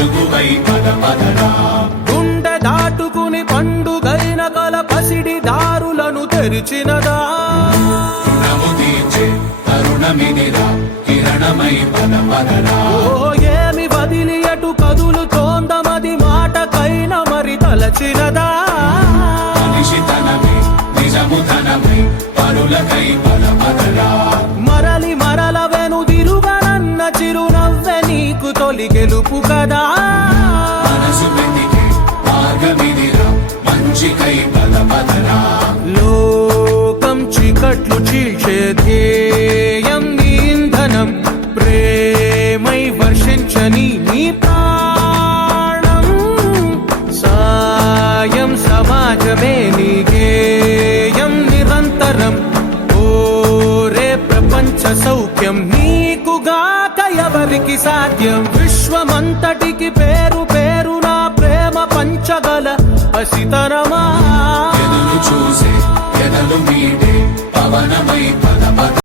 వెలుగువై పద పదరా. గుండె దాటుకుని పండుగైన కల పసిడి దారులను తెరిచినదా. రుణము తీర్చే తరుణమిదిరా, కిరణమై పద పదరా. ఓ ఏమి వదిలి అటు కదులుతోందమది మాటకైన మరి తలచినదా. మనిషితనమే నిజముతనమై పరులకై పద పదరా. మరలి మరల వెనుదిరుగనన్న చిరునవ్వె నీకు తొలి గెలుపు కదా. మనసు వెతికే మార్గమిదిరా, మంచికై పద పదరా. లోకం చీకట్లు చీల్చే ధ్యేయం నీ ఇంధనం, ప్రేమై వర్షించని నీ ప్రాణం. సాయం సమాజమే నీ గేయం నిరంతరం. ఓరే ప్రపంచ సౌఖ్యం నీకుగాక ఎవరికి సాధ్యం. విశ్వమంతటికి పేరు పేరు నా ప్రేమ పంచగల పసితరమా. ఎదురు చూసే ఎదలు మీడే పవనమై పద పద